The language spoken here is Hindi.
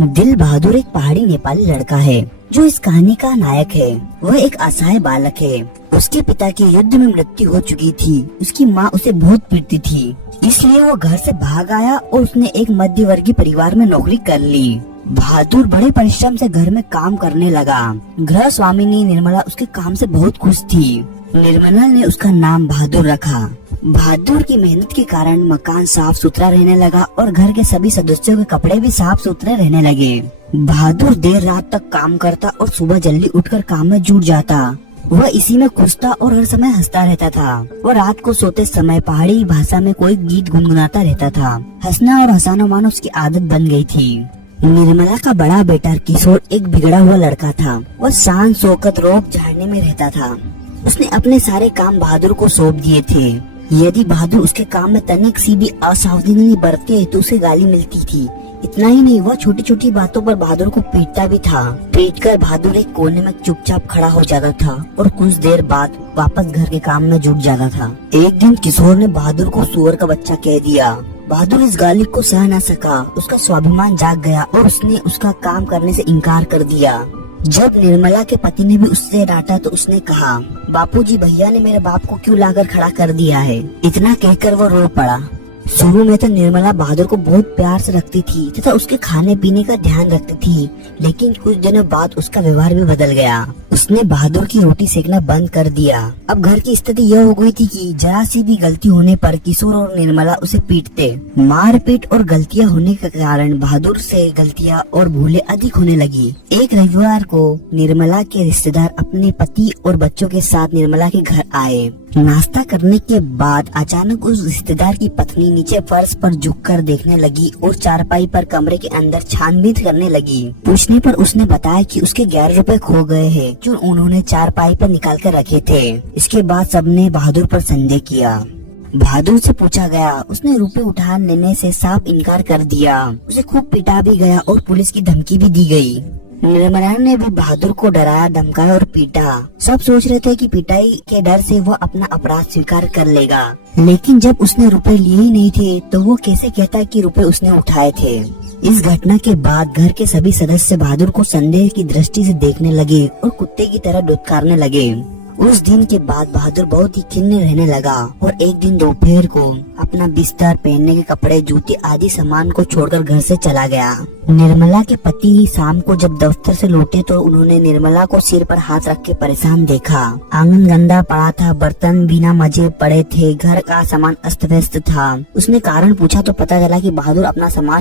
दिल बहादुर एक पहाड़ी नेपाली लड़का है जो इस कहानी का नायक है। वह एक असहाय बालक है। उसके पिता की युद्ध में मृत्यु हो चुकी थी। उसकी माँ उसे बहुत पीटती थी, इसलिए वो घर से भाग आया और उसने एक मध्यवर्गीय परिवार में नौकरी कर ली। बहादुर बड़े परिश्रम से घर में काम करने लगा। गृह स्वामिनी निर्मला उसके काम से बहुत खुश थी। निर्मला ने उसका नाम बहादुर रखा। बहादुर की मेहनत के कारण मकान साफ सुथरा रहने लगा और घर के सभी सदस्यों के कपड़े भी साफ सुथरे रहने लगे। बहादुर देर रात तक काम करता और सुबह जल्दी उठकर काम में जुट जाता। वह इसी में खुश था और हर समय हंसता रहता था। वह रात को सोते समय पहाड़ी भाषा में कोई गीत गुनगुनाता रहता था। हंसना और हंसाना मानो उसकी आदत बन गई थी। निर्मला का बड़ा बेटा किशोर एक बिगड़ा हुआ लड़का था। वह शान शौकत रोक झाड़ने में रहता था। उसने अपने सारे काम बहादुर को सौंप दिए थे। यदि बहादुर उसके काम में तनिक सी भी असावधानी बरते तो उसे गाली मिलती थी। इतना ही नहीं, वह छोटी छोटी बातों पर बहादुर को पीटता भी था। पीटकर बहादुर एक कोने में चुपचाप खड़ा हो जाता था और कुछ देर बाद वापस घर के काम में जुट जाता था। एक दिन किशोर ने बहादुर को सुअर का बच्चा कह दिया। बहादुर इस गाली को सह न सका। उसका स्वाभिमान जाग गया और उसने उसका काम करने से इनकार कर दिया। जब निर्मला के पति ने भी उससे डांटा तो उसने कहा, बापूजी, भैया ने मेरे बाप को क्यों लाकर खड़ा कर दिया है। इतना कहकर वो रो पड़ा। शुरू में तो निर्मला बहादुर को बहुत प्यार से रखती थी तथा उसके खाने पीने का ध्यान रखती थी, लेकिन कुछ दिनों बाद उसका व्यवहार भी बदल गया। उसने बहादुर की रोटी सेकना बंद कर दिया। अब घर की स्थिति यह हो गई थी कि जरा सी भी गलती होने पर किशोर और निर्मला उसे पीटते। मारपीट और गलतियां होने के कारण बहादुर से गलतियां और भूलें अधिक होने लगी। एक रविवार को निर्मला के रिश्तेदार अपने पति और बच्चों के साथ निर्मला के घर आए। नाश्ता करने के बाद अचानक उस रिश्तेदार की पत्नी नीचे फर्श पर झुककर देखने लगी और चारपाई पर कमरे के अंदर छानबीन करने लगी। पूछने पर उसने बताया कि उसके 11 रुपए खो गए हैं जो उन्होंने चारपाई पर निकाल कर रखे थे। इसके बाद सबने बहादुर पर संदेह किया। बहादुर से पूछा गया, उसने रुपए उठा लेने से साफ इनकार कर दिया। उसे खूब पिटा भी गया और पुलिस की धमकी भी दी गई। निर्मला ने भी बहादुर को डराया, धमकाया और पीटा। सब सोच रहे थे कि पिटाई के डर से वो अपना अपराध स्वीकार कर लेगा, लेकिन जब उसने रुपए लिए ही नहीं थे तो वो कैसे कहता कि रुपए उसने उठाए थे। इस घटना के बाद घर के सभी सदस्य बहादुर को संदेह की दृष्टि से देखने लगे और कुत्ते की तरह डुटकारने लगे। उस दिन के बाद बहादुर बहुत ही खिन्न रहने लगा और एक दिन दोपहर को अपना बिस्तर, पहनने के कपड़े, जूते आदि सामान को छोड़कर घर से चला गया। निर्मला के पति शाम को जब दफ्तर से लौटे तो उन्होंने निर्मला को सिर पर हाथ रख के परेशान देखा। आंगन गंदा पड़ा था, बर्तन बिना मजे पड़े थे, घर का सामान अस्त व्यस्त था। उसने कारण पूछा तो पता चला कि बहादुर अपना सामान